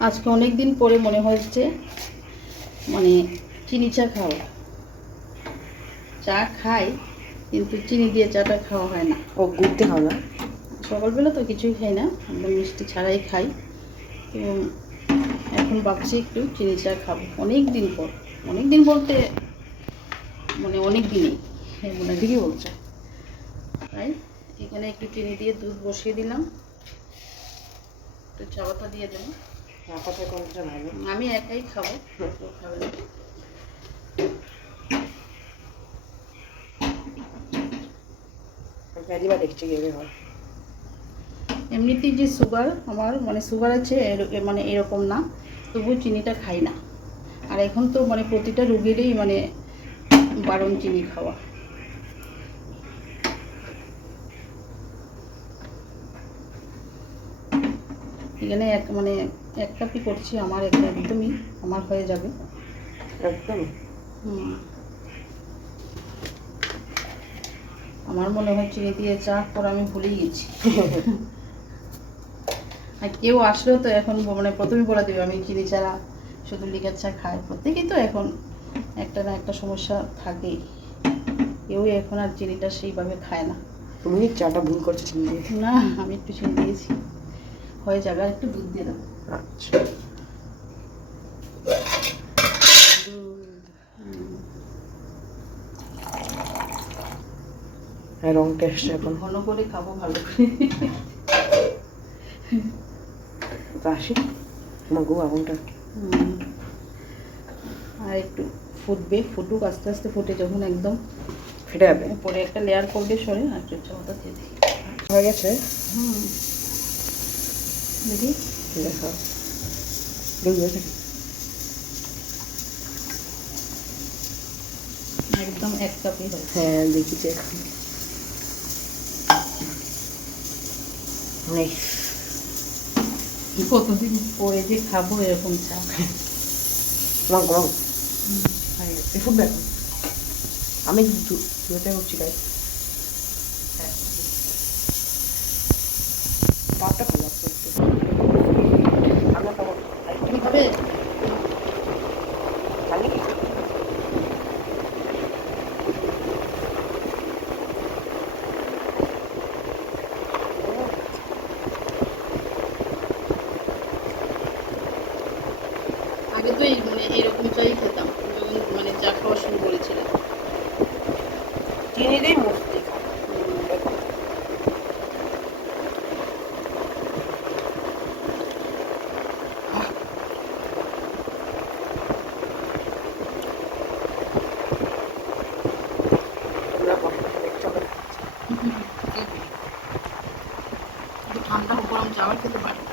আজকে অনেক দিন পরে মনে হচ্ছে মানে চিনি চা খাওয়া। চা খাই কিন্তু চিনি দিয়ে চাটা খাওয়া হয় না। ও ঘুরতে খাও না? সকালবেলা তো কিছুই খাই না একদম মিষ্টি ছাড়াই খাই। তো এখন ভাবছি একটু চিনি চা খাব। অনেক দিন পর অনেক দিন বলতে মানে অনেক দিনই মানে ঠিকই বলছো? তাই এখানে একটু চিনি দিয়ে দুধ বসিয়ে দিলাম। একটু চা পাতা দিয়ে দেবো। আমি একাই খাব। খাব এমনিতেই যে সুগার আমার মানে সুগার আছে মানে এরকম না তবু চিনিটা খাই না। আর এখন তো মানে প্রতিটা রুগীরই মানে বারণ চিনি খাওয়া। এখানে এক মানে এক কাপই করছি আমার একটা একদমই আমার হয়ে যাবে। একদম। আমার মনে হয় চিনি দিয়ে চা পর আমি ভুলেই গেছি। আর কেউ আসলেও তো এখন মানে প্রথমে বলে দেবে আমি চিনি ছাড়া শুধু লিকার চা খাই। প্রত্যেকেই তো এখন একটা না একটা সমস্যা থাকেই। কেউই এখন আর চিনিটা সেইভাবে খায় না। তুমি চাটা ভুল করছ চিনি দিয়ে। না আমি একটু চিনি দিয়েছি। হয়ে যাবে আর একটু দুধ দিয়ে দেবো আচ্ছা। হ্যাঁ রংটা এসছে এখন? ঘন করে খাব ভালো করে। আসি। আমার আগুনটা। আর একটু ফুটবে ফুটুক আস্তে আস্তে ফুটে যখন একদম ফেটে যাবে। উপরে একটা লেয়ার করবে সরে আর একটু চাপাতা দিয়ে দিই। হয়ে গেছে? হুম। দেখি দেখো দেখবে একদম এক কাপই হ্যাঁ। দেখিছি এখন নেই কতদিন পরে যে খাব এরকম চা? হয়ে গেছে। ফুটবে এখন আমি দুটো করছি ভাতটা ভালো লাগছে একটু আমরা খাব কি হবে খালি আগে তো এই মানে এরকম চাই খেতাম যখন মানে চা খাওয়া শুরু করেছিলাম চিনি দিয়ে মস্তি তোমরা বসে দেখছ একটু কিন্তু হোক